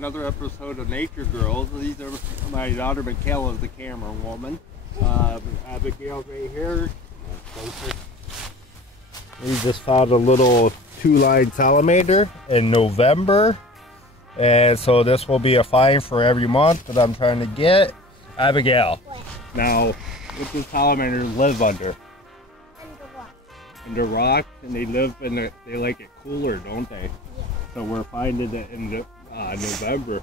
Another episode of Nature Girls. These are my daughter Michaela, is the camera woman. Abigail's right here. We just found a little 2-line salamander in November, and so this will be a find for every month that I'm trying to get. Abigail, what? Now what does salamanders live under? Under rock. Under rocks, and they live in the, they like it cooler, don't they? Yeah. So we're finding it in November.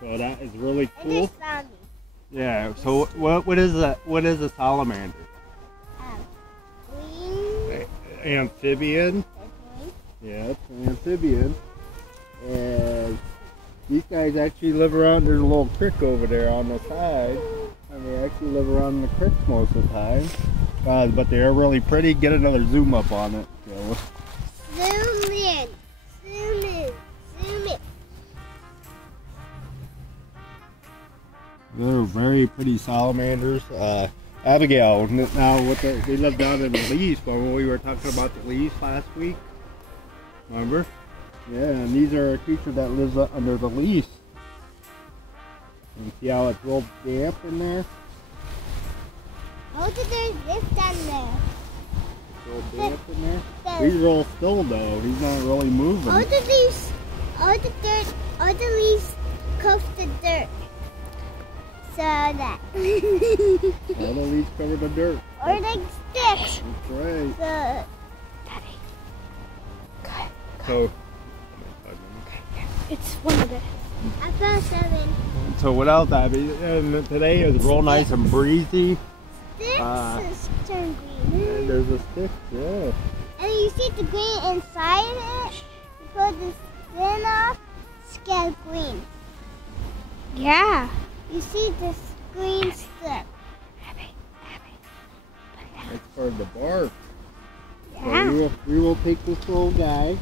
So that is really cool. I just found it. Yeah. So what is that? What is a salamander? Green. Amphibian. Yeah, it's an amphibian. And these guys actually live around. There's a little creek over there on the side, and they actually live around the creeks most of the time. But they are really pretty. Get another zoom up on it. So. Zoom in. Zoom in. Zoom in. They're very pretty salamanders. Abigail, now they live down in the leaves, when we were talking about the leaves last week. Remember? Yeah, and these are a creature that lives under the leaves. And see how it's real damp in there? Oh, there's this down there. It's real damp in there? He's real still though. He's not really moving. All the leaves, all the leaves cover the dirt. So that. All the leaves covered in dirt. Or like sticks. That's right. So, Daddy. So, it's 1 of it. I found 7. So what else, Abby? And today is real nice and breezy. Sticks turn green. And there's a stick, yeah. And you see the green inside it. You pull the skin off, it's got green. Yeah. You see this green strip. That's part of the bark. Yeah. So we will take this little guy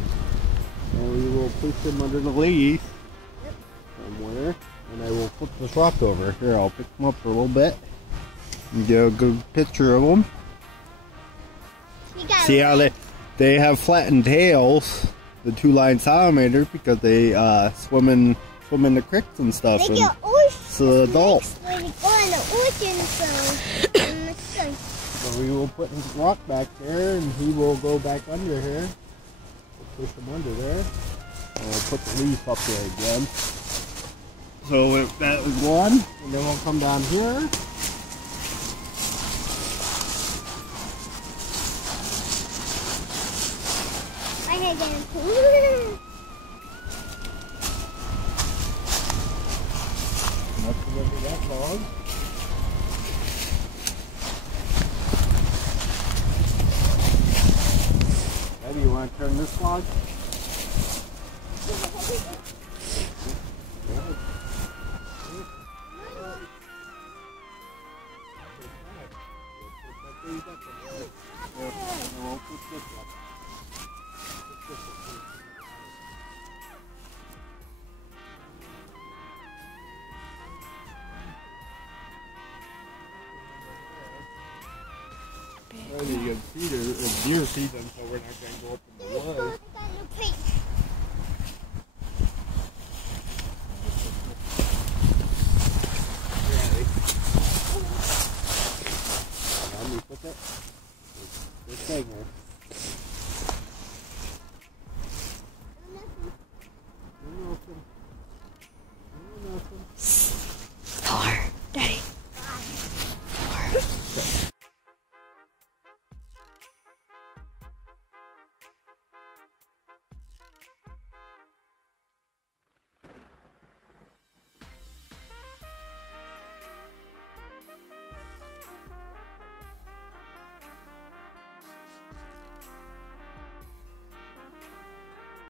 and we will push him under the leaf somewhere, and I will flip this rock over. Here, I'll pick him up for a little bit and get a good picture of him. See how they have flattened tails, the 2-line salamanders, because they swim in the creeks and stuff. They get oysters. So adults. They go in the ocean, So we will put his rock back there, and he will go back under here. We'll push him under there, and we'll put the leaf up there again. So that was one, and then we'll come down here. I gotta get him. Nothing will be that long. Maybe you want to turn this log? Well, you can see there's deer season, so we're not going to go up in the woods. Let me put that. This thing here.